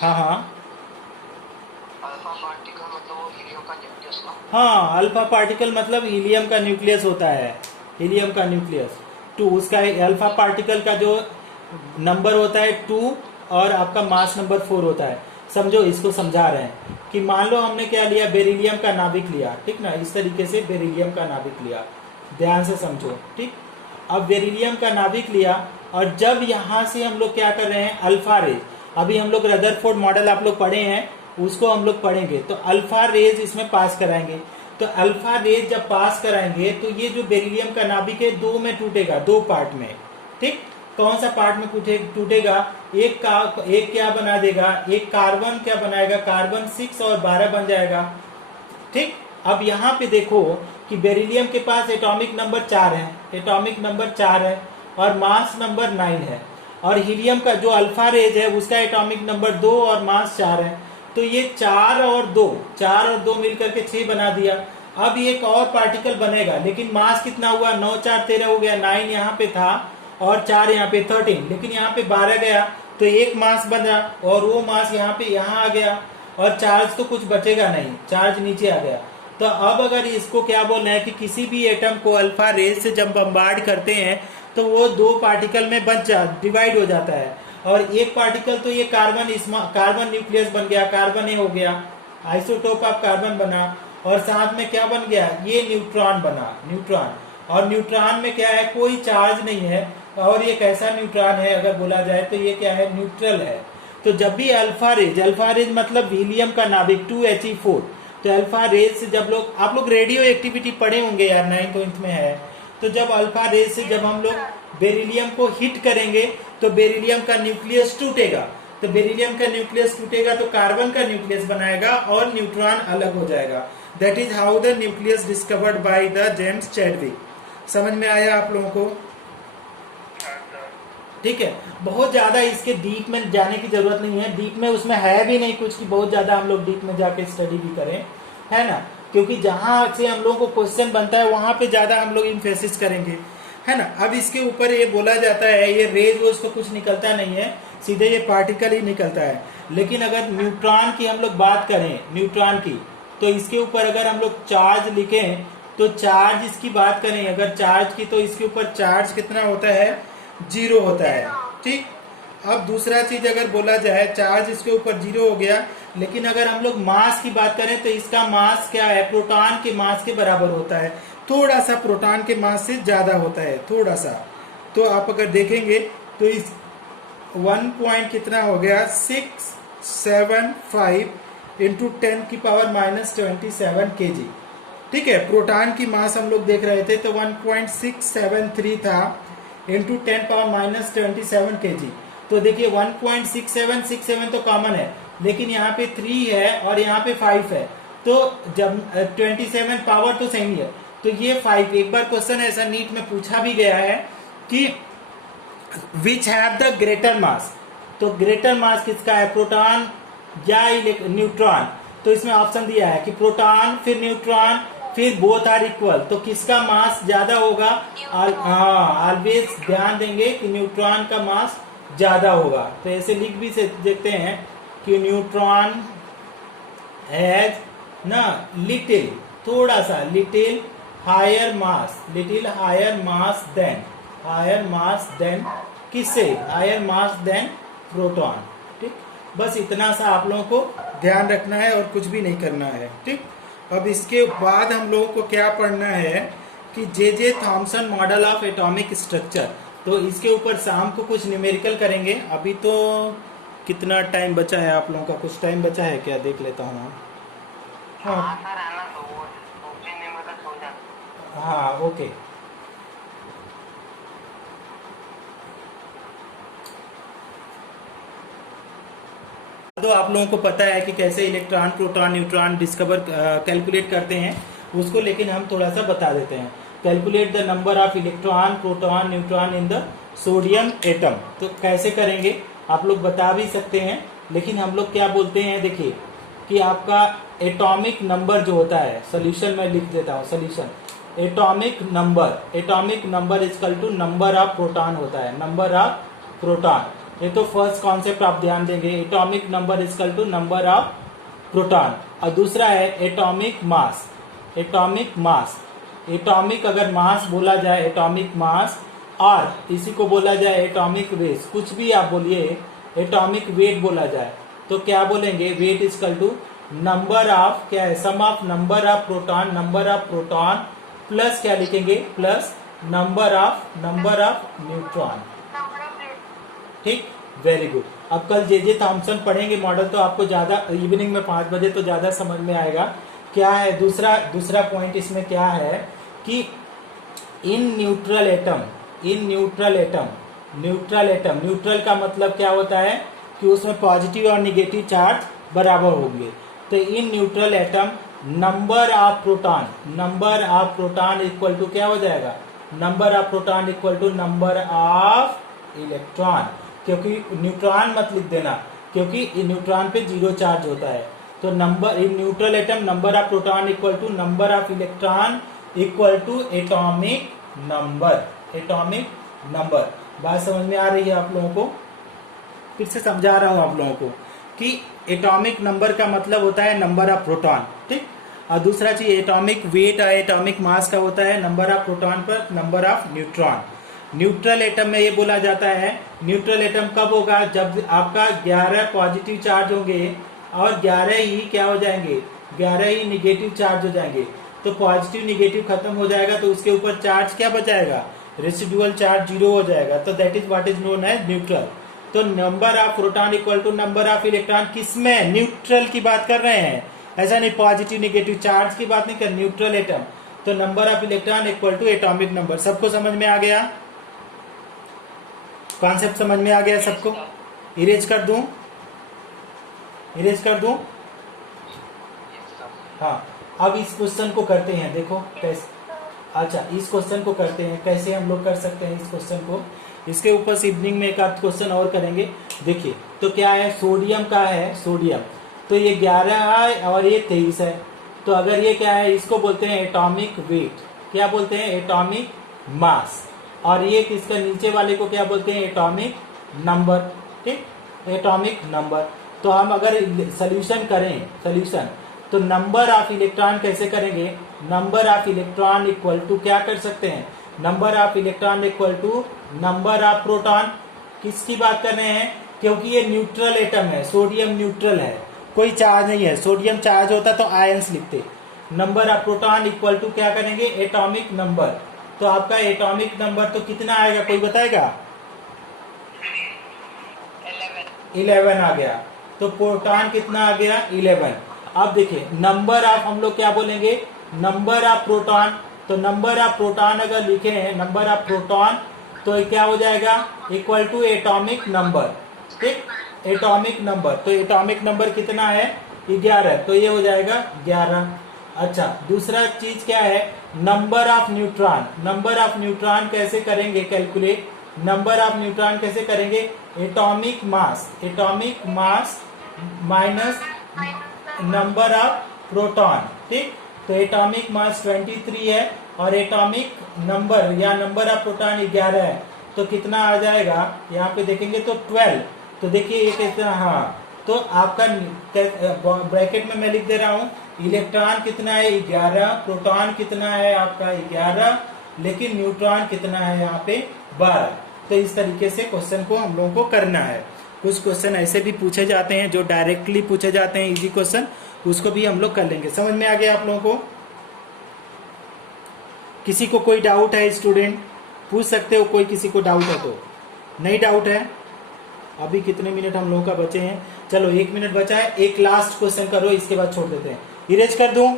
हाँ, अल्फा पार्टिकल मतलब वो हीलियम का न्यूक्लियस ना? हाँ, अल्फा पार्टिकल मतलब हीलियम का न्यूक्लियस होता है। हीलियम का न्यूक्लियस 2, उसका अल्फा पार्टिकल का जो नंबर होता है 2, और आपका मास नंबर 4 होता है। समझो, इसको समझा रहे हैं कि मान लो हमने क्या लिया? बेरिलियम का नाभिक लिया। ठीक ना? इस तरीके से बेरिलियम का नाभिक लिया, ध्यान से समझो। ठीक, अब बेरिलियम का नाभिक लिया, और जब यहाँ से हम लोग क्या कर रहे हैं? अल्फा रेज, अभी हम लोग रदरफोर्ड मॉडल आप लोग पढ़े हैं, उसको हम लोग पढ़ेंगे। तो अल्फा रेज इसमें पास कराएंगे। तो अल्फा रेज जब पास कराएंगे तो ये जो बेरिलियम का नाभिक है 2 में टूटेगा, 2 पार्ट में। ठीक, कौन सा पार्ट में टूटेगा? एक क्या बना देगा? एक कार्बन क्या बनाएगा? कार्बन 6 और 12 बन जाएगा। ठीक, अब यहाँ पे देखो कि बेरिलियम के पास एटॉमिक नंबर 4 है, और मास नंबर 9 है। और हीलियम का जो अल्फा रेज है उसका एटॉमिक नंबर 2 और मास 4 है। तो ये 4 और 2 मिलकर के 6 बना दिया। अब एक और पार्टिकल बनेगा, लेकिन मास कितना हुआ? 9 4 13 हो गया। 9 यहाँ पे था और 4 यहाँ पे 13, लेकिन यहाँ पे 12 गया तो एक मास बना, और वो मास यहाँ पे यहाँ आ गया, और चार्ज तो कुछ बचेगा नहीं, चार्ज नीचे आ गया। तो अब अगर इसको क्या बोलना है कि किसी भी एटम को अल्फा रेज से जब बम्बार्ड करते हैं तो वो 2 पार्टिकल में डिवाइड हो जाता है। और एक पार्टिकल तो ये कार्बन न्यूक्लियस बन गया, कार्बन ए हो गया, आइसोटोप ऑफ कार्बन बना, और साथ में क्या बन गया? ये न्यूट्रॉन बना, न्यूट्रॉन। और न्यूट्रॉन में क्या है? कोई चार्ज नहीं है, और ये कैसा न्यूट्रॉन है अगर बोला जाए तो ये क्या है? न्यूट्रल है। तो जब भी अल्फा रेज मतलब हीलियम का नाभिक 2He4, तो अल्फा रेज से जब आप लोग रेडियो एक्टिविटी पढ़े होंगे यार, 9th में है। तो जब अल्फा रेज से जब हम लोग बेरिलियम को हिट करेंगे तो बेरिलियम का न्यूक्लियस टूटेगा। तो बेरिलियम का न्यूक्लियस टूटेगा तो कार्बन का न्यूक्लियस बनाएगा और न्यूट्रॉन अलग हो जाएगा। That is how the nucleus discovered by the James Chadwick. समझ में आया आप लोगों को? ठीक है, बहुत ज्यादा इसके डीप में जाने की जरूरत नहीं है। डीप में उसमें है भी नहीं कुछ कि बहुत ज्यादा हम लोग डीप में जाके स्टडी भी करें, है ना? क्योंकि जहां से हम लोगों को क्वेश्चन बनता है वहां पे ज्यादा हम लोग इम्फेसिस करेंगे, है ना? अब इसके ऊपर ये बोला जाता है, ये रेज वोज तो कुछ निकलता नहीं है, सीधे ये पार्टिकल ही निकलता है। लेकिन अगर न्यूट्रॉन की हम लोग बात करें, न्यूट्रॉन की, तो इसके ऊपर अगर हम लोग चार्ज लिखें तो चार्ज इसकी बात करें अगर चार्ज की, तो इसके ऊपर चार्ज कितना होता है, 0 होता है। ठीक, अब दूसरा चीज अगर बोला जाए, चार्ज इसके ऊपर 0 हो गया, लेकिन अगर हम लोग मास की बात करें तो इसका मास क्या है, प्रोटॉन के मास के बराबर होता है, थोड़ा सा प्रोटॉन के मास से ज्यादा होता है, थोड़ा सा। तो आप अगर देखेंगे तो इस 1 पॉइंट कितना हो गया, 675 इंटू 10⁻⁻27 kg। ठीक है, प्रोटॉन की मास हम लोग देख रहे थे तो 1.673 था इंटू 10⁻⁻27 kg। तो देखिए 1.6767 तो कॉमन है, लेकिन यहाँ पे 3 है और यहाँ पे 5 है, तो जब 27 पावर तो सही है, तो ये 5। एक बार क्वेश्चन ऐसा नीट में पूछा भी गया है कि विच हैव द ग्रेटर मास, तो ग्रेटर मास किसका है, प्रोटॉन या न्यूट्रॉन। तो इसमें ऑप्शन दिया है कि प्रोटॉन फिर न्यूट्रॉन फिर बोथ आर इक्वल, तो किसका मास ज्यादा होगा, ऑलवेज ध्यान देंगे कि न्यूट्रॉन का मास ज्यादा होगा। तो ऐसे लिख भी देखते हैं कि न्यूट्रॉन हैज ना लिटिल, थोड़ा सा लिटिल हायर मास देन किससे, हायर मास देन प्रोटॉन। ठीक, बस इतना सा आप लोगों को ध्यान रखना है और कुछ भी नहीं करना है। ठीक, अब इसके बाद हम लोगों को क्या पढ़ना है कि J Thomson model of atomic structure. तो इसके ऊपर शाम को कुछ न्यूमेरिकल करेंगे। अभी तो कितना टाइम बचा है आप लोगों का, कुछ टाइम बचा है क्या, देख लेता हूँ। हाँ सर है ना, तो वो 2-3 दिन में तक हो जाता। हाँ ओके। तो आप लोगों को पता है कि कैसे electron proton neutron discover calculate करते हैं उसको, लेकिन हम थोड़ा सा बता देते हैं। Calculate the number of electron proton neutron in the sodium atom. तो कैसे करेंगे आप लोग बता भी सकते हैं, लेकिन हम लोग क्या बोलते हैं, देखिए कि आपका एटॉमिक नंबर जो होता है, सोल्यूशन में लिख देता हूँ, solution atomic number equal to number of proton होता है, नंबर ऑफ प्रोटॉन। ये तो फर्स्ट कॉन्सेप्ट आप ध्यान देंगे, atomic number equal to number of proton. और दूसरा है एटॉमिक मास। एटॉमिक अगर मास बोला जाए, एटॉमिक मास, और इसी को बोला जाए एटॉमिक वेट, कुछ भी आप बोलिए, एटॉमिक वेट बोला जाए तो क्या बोलेंगे, weight equal to number of, क्या है, sum of number of proton plus क्या लिखेंगे, प्लस नंबर ऑफ न्यूट्रॉन। ठीक, वेरी गुड। अब कल जे थॉमसन पढ़ेंगे मॉडल, तो आपको ज्यादा इवनिंग में 5 बजे तो ज्यादा समझ में आएगा। क्या है दूसरा पॉइंट इसमें क्या है कि इन न्यूट्रल एटम, न्यूट्रल का मतलब क्या होता है कि उसमें पॉजिटिव और निगेटिव चार्ज बराबर होंगे। तो in neutral atom number of proton equal to क्या हो जाएगा, number of proton equal to number of electron, क्योंकि न्यूट्रॉन मत लिख देना, क्योंकि न्यूट्रॉन पे 0 चार्ज होता है। तो number in neutral atom number of proton equal to number of electron equal to atomic number. बात समझ में आ रही है आप लोगों को? फिर से समझा रहा हूं आप लोगों को कि एटॉमिक नंबर का मतलब होता है नंबर ऑफ प्रोटॉन। ठीक, और दूसरा चीज एटॉमिक वेट और एटॉमिक मास का होता है नंबर ऑफ प्रोटॉन पर number of neutron. Neutral atom में ये बोला जाता है, न्यूट्रल एटम कब होगा, जब आपका 11 पॉजिटिव चार्ज होंगे और 11 ही क्या हो जाएंगे, 11 ही निगेटिव चार्ज हो जाएंगे। तो पॉजिटिव निगेटिव खत्म हो जाएगा, तो उसके ऊपर चार्ज क्या बचाएगा, रेसिडुअल चार्ज 0 हो जाएगा। तो that is what is known as neutral. तो number of proton equal to number of electron, किसमें, न्यूट्रल की बात कर रहे हैं, ऐसा नहीं पॉजिटिव निगेटिव चार्ज की बात नहीं कर, न्यूट्रल एटम। तो number of electron equal to atomic number. सबको समझ में आ गया, कॉन्सेप्ट समझ में आ गया सबको? इरेज कर दूं? हाँ, अब इस क्वेश्चन को करते हैं, देखो कैसे। अच्छा, इस क्वेश्चन को करते हैं, कैसे हम लोग कर सकते हैं इस क्वेश्चन को। इसके ऊपर से इवनिंग में एक आध क्वेश्चन और करेंगे। देखिए, तो क्या है, सोडियम का है, सोडियम तो ये 11 है और ये 23 है। तो अगर ये क्या है, इसको बोलते हैं एटॉमिक वेट, क्या बोलते हैं, एटॉमिक मास। और ये किसका, नीचे वाले को क्या बोलते हैं, एटॉमिक नंबर। ठीक, एटॉमिक नंबर। तो हम अगर सोल्यूशन करें, तो नंबर ऑफ इलेक्ट्रॉन कैसे करेंगे, number of electron equal to क्या कर सकते हैं, number of electron equal to number of proton. किसकी बात कर रहे हैं, क्योंकि ये न्यूट्रल एटम है, सोडियम न्यूट्रल है, कोई चार्ज नहीं है। सोडियम चार्ज होता तो आयंस लिखते। Number of proton equal to क्या करेंगे, एटॉमिक नंबर। तो आपका एटॉमिक नंबर तो कितना आएगा, कोई बताएगा? 11 आ गया। तो प्रोटॉन कितना आ गया, 11। अब देखिए नंबर ऑफ, हम लोग क्या बोलेंगे, नंबर ऑफ प्रोटॉन। तो नंबर ऑफ प्रोटॉन अगर लिखे हैं, नंबर ऑफ प्रोटॉन, तो ये क्या हो जाएगा, इक्वल टू एटॉमिक नंबर। ठीक, एटॉमिक नंबर। तो एटॉमिक नंबर कितना है, 11। तो ये हो जाएगा 11। अच्छा, दूसरा चीज क्या है, number of neutron. Number of neutron कैसे करेंगे कैलकुलेट, नंबर ऑफ न्यूट्रॉन कैसे करेंगे, atomic mass, atomic mass minus number of proton. ठीक, तो एटॉमिक मास 23 है और एटॉमिक नंबर या नंबर ऑफ प्रोटॉन 11 है। तो कितना आ जाएगा, यहाँ पे देखेंगे तो 12। तो देखिए ये कितना, हाँ, तो आपका ब्रैकेट में मैं लिख दे रहा हूँ, इलेक्ट्रॉन कितना है 11, प्रोटॉन कितना है आपका 11, लेकिन न्यूट्रॉन कितना है यहाँ पे 12। तो इस तरीके से क्वेश्चन को हम लोगों को करना है। कुछ क्वेश्चन ऐसे भी पूछे जाते हैं जो डायरेक्टली पूछे जाते हैं, इजी क्वेश्चन, उसको भी हम लोग कर लेंगे। समझ में आ गया आप लोगों को? किसी को कोई डाउट है, स्टूडेंट पूछ सकते हो, कोई किसी को डाउट है तो? नहीं डाउट है? अभी कितने मिनट हम लोगों का बचे हैं, चलो 1 मिनट बचा है, एक लास्ट क्वेश्चन करो, इसके बाद छोड़ देते हैं। इरेज कर दूं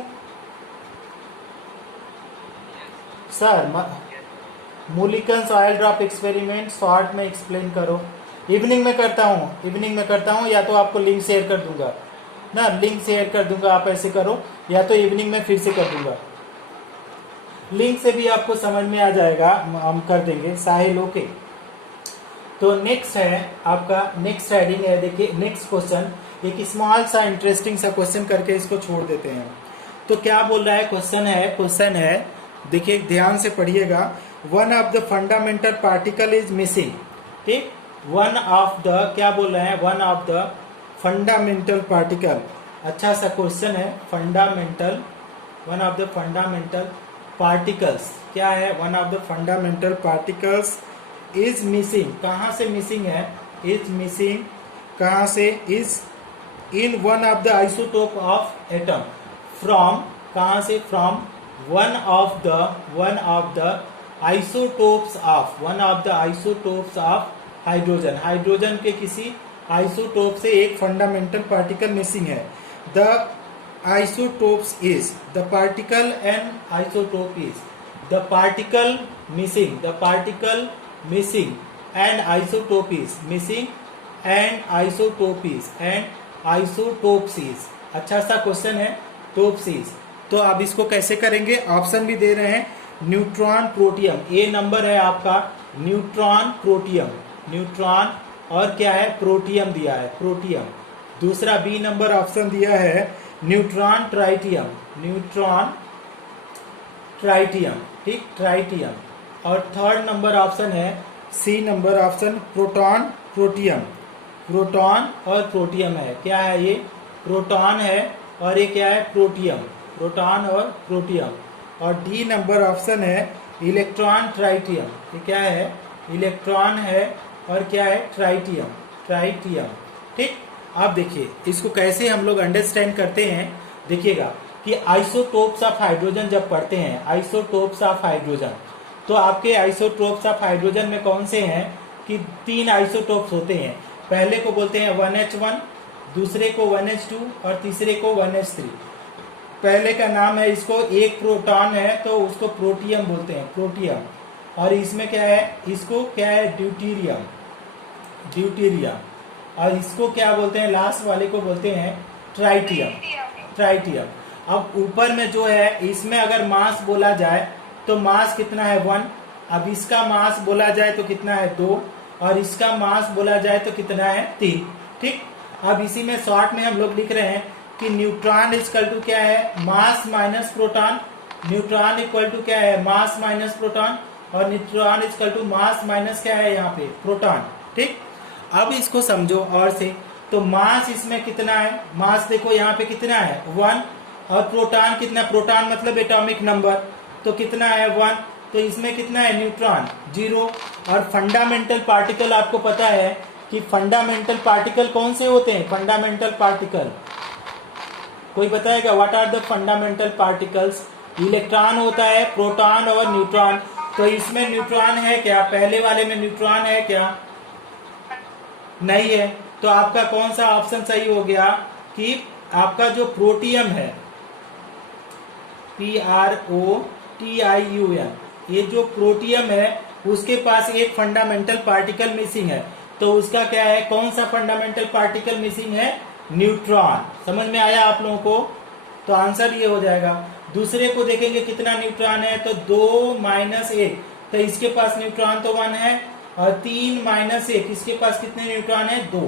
sir? Millikan's oil drop experiment short में एक्सप्लेन करो। इवनिंग में करता हूँ, इवनिंग में करता हूँ, या तो आपको लिंक शेयर कर दूंगा ना, लिंक शेयर कर दूंगा, आप ऐसे करो, या तो इवनिंग में फिर से कर दूंगा। लिंक से भी आपको समझ में आ जाएगा, हम कर देंगे। साहिल ओके। तो नेक्स्ट है आपका, नेक्स्ट हेडिंग है, देखिए नेक्स्ट क्वेश्चन, एक स्मॉल सा इंटरेस्टिंग सा क्वेश्चन करके इसको छोड़ देते हैं। तो क्या बोल रहा है, क्वेश्चन है, देखिए ध्यान से पढ़िएगा। One of the fundamental particle is missing. ठीक, वन ऑफ द, क्या बोल रहे हैं, one of the fundamental particle. अच्छा सा क्वेश्चन है, fundamental, one of the fundamental particles क्या है, one of the fundamental particles is missing. कहाँ से मिसिंग है, इज मिसिंग, कहाँ से, is in one of the isotope of atom, from, कहाँ से, from one of the isotopes of, one of the isotopes of hydrogen, hydrogen के किसी isotope से एक फंडामेंटल पार्टिकल मिसिंग है। The isotopes is, the particle and isotope is, the particle missing, the particle missing and isotope is missing and isotope is and isotopes is। अच्छा सा question है, topes is. तो अब इसको कैसे करेंगे, ऑप्शन भी दे रहे हैं, न्यूट्रॉन प्रोटियम, ए नंबर है आपका न्यूट्रॉन प्रोटियम, न्यूट्रॉन और क्या है, प्रोटियम दिया है, प्रोटियम। दूसरा बी नंबर ऑप्शन दिया है न्यूट्रॉन ट्राइटियम, न्यूट्रॉन ट्राइटियम, ठीक, ट्राइटियम। और थर्ड नंबर ऑप्शन है C number option proton protium, proton और प्रोटियम है। क्या है ये, प्रोटॉन है और ये क्या है, प्रोटियम, प्रोटॉन और प्रोटियम। और डी नंबर ऑप्शन है इलेक्ट्रॉन ट्राइटियम, ये क्या है, इलेक्ट्रॉन है और क्या है, ट्राइटियम, ट्राइटियम। ठीक, आप देखिए इसको कैसे हम लोग अंडरस्टैंड करते हैं। देखिएगा कि आइसोटोप्स ऑफ हाइड्रोजन जब पढ़ते हैं, आइसोटोप्स ऑफ हाइड्रोजन, तो आपके आइसोटोप्स ऑफ हाइड्रोजन में कौन से हैं कि 3 आइसोटोप्स होते हैं। पहले को बोलते हैं 1H1, दूसरे को 1H2 और तीसरे को 1H3। पहले का नाम है, इसको एक प्रोटॉन है तो उसको प्रोटियम बोलते हैं, प्रोटियम। और इसमें क्या है, इसको क्या है, ड्यूटीरियम, ड्यूटीरियम। और इसको क्या बोलते हैं, लास्ट वाले को बोलते हैं ट्राइटियम, ट्राइटियम। अब ऊपर में जो है, इसमें अगर मास बोला जाए तो मास कितना है 1, अब इसका मास बोला जाए तो कितना है 2, और इसका मास बोला जाए तो कितना है 3। ठीक, अब इसी में शॉर्ट में हम लोग लिख रहे हैं कि न्यूट्रॉन इक्वल टू क्या है, mass minus proton, neutron equal to क्या है, मास माइनस प्रोटॉन, और neutron equal to mass minus क्या है यहाँ पे, प्रोटॉन। ठीक, अब इसको समझो और से, तो मास इसमें कितना है, मास देखो यहाँ पे कितना है 1, और प्रोटॉन कितना, प्रोटॉन मतलब एटॉमिक नंबर, तो कितना है 1, तो इसमें कितना है न्यूट्रॉन 0। और फंडामेंटल पार्टिकल आपको पता है कि फंडामेंटल पार्टिकल कौन से होते हैं, फंडामेंटल पार्टिकल कोई बताएगा, what are the fundamental particles? Electron होता है, प्रोटॉन और न्यूट्रॉन। तो इसमें न्यूट्रॉन है क्या, पहले वाले में न्यूट्रॉन है क्या, नहीं है। तो आपका कौन सा ऑप्शन सही हो गया कि आपका जो प्रोटियम है PROTIUM, ये जो प्रोटियम है उसके पास एक फंडामेंटल पार्टिकल मिसिंग है। तो उसका क्या है, कौन सा फंडामेंटल पार्टिकल मिसिंग है, न्यूट्रॉन। समझ में आया आप लोगों को? तो आंसर ये हो जाएगा। दूसरे को देखेंगे कितना न्यूट्रॉन है, तो 2 - 1, तो इसके पास न्यूट्रॉन तो 1 है, और 3 - 1 इसके पास कितने न्यूट्रॉन है, 2।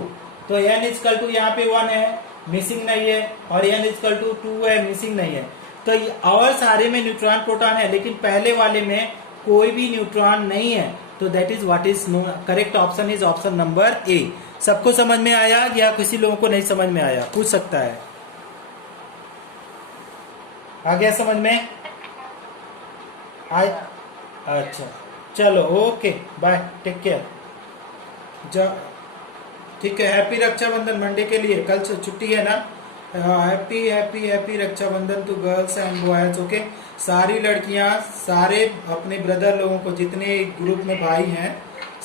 तो n = यहाँ पे 1 है, मिसिंग नहीं है, और n = 2 है, मिसिंग नहीं है। तो और सारे में न्यूट्रॉन प्रोटॉन है, लेकिन पहले वाले में कोई भी न्यूट्रॉन नहीं है। तो that is what is no, correct option is option number A. सबको समझ में आया या किसी लोगों को नहीं समझ में आया, पूछ सकता है। आ गया समझ में? आया? अच्छा चलो, ओके बाय, टेक केयर। ठीक है, हैप्पी रक्षाबंधन मंडे के लिए, कल से छुट्टी है ना। Happy happy happy Rakshabandhan to girls and boys. Okay, सारी लड़कियां, सारे अपने ब्रदर लोगों को, जितने ग्रुप में भाई हैं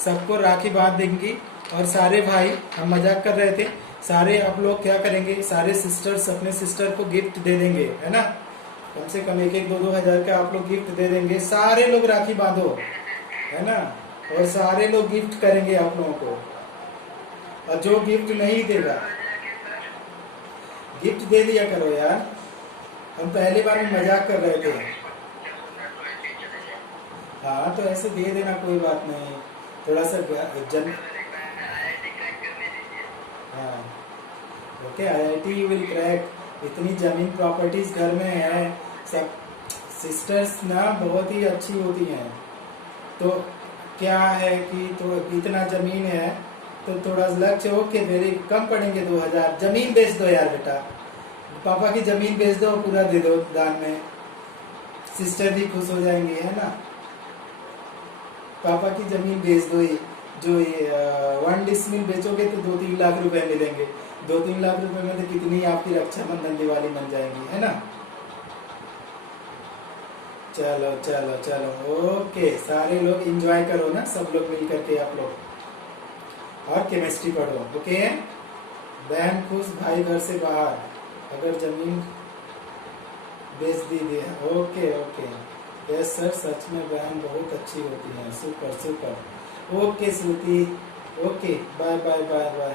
सबको राखी बांध देंगी। और सारे भाई, हम मजाक कर रहे थे, सारे आप लोग क्या करेंगे, सारे सिस्टर्स अपने सिस्टर को गिफ्ट दे देंगे, है ना। कम से कम 1-2 हज़ार का आप लोग गिफ्ट दे देंगे। सारे लोग राखी बांधो, है ना, और सारे लोग गिफ्ट करेंगे आप लोगों को। और जो गिफ्ट नहीं देगा, गिफ्ट दे दिया करो यार। हम पहले बार में मजाक कर रहे थे। हाँ, तो ऐसे दे देना, कोई बात नहीं, थोड़ा सा जन। हाँ ओके, IIT विल क्रैक। इतनी जमीन प्रॉपर्टीज घर में है, सब सिस्टर्स ना बहुत ही अच्छी होती हैं। तो क्या है कि तो इतना जमीन है तो थोड़ा लक्ष्य हो के मेरे कम पड़ेंगे 2000, जमीन बेच दो यार बेटा, पापा की जमीन बेच दो, पूरा दे दो दान में, सिस्टर भी खुश हो जाएंगे, है ना। पापा की जमीन बेच दो, जो 1 डिसमिल बेचोगे तो 2-3 लाख रुपए मिलेंगे। 2-3 लाख रुपए में तो कितनी आपकी रक्षाबंधन दिवाली बन जाएंगी, है ना। चलो चलो चलो, ओके, सारे लोग एंजॉय करो ना, सब लोग मिल करके आप लोग, और केमिस्ट्री पढ़ो। ओके, बहन खुश, भाई घर से बाहर, अगर जमीन बेच दी गई। ओके ओके, यस सर, सच में बहन बहुत अच्छी होती है। Super super, okay Shruti, okay, bye bye bye bye.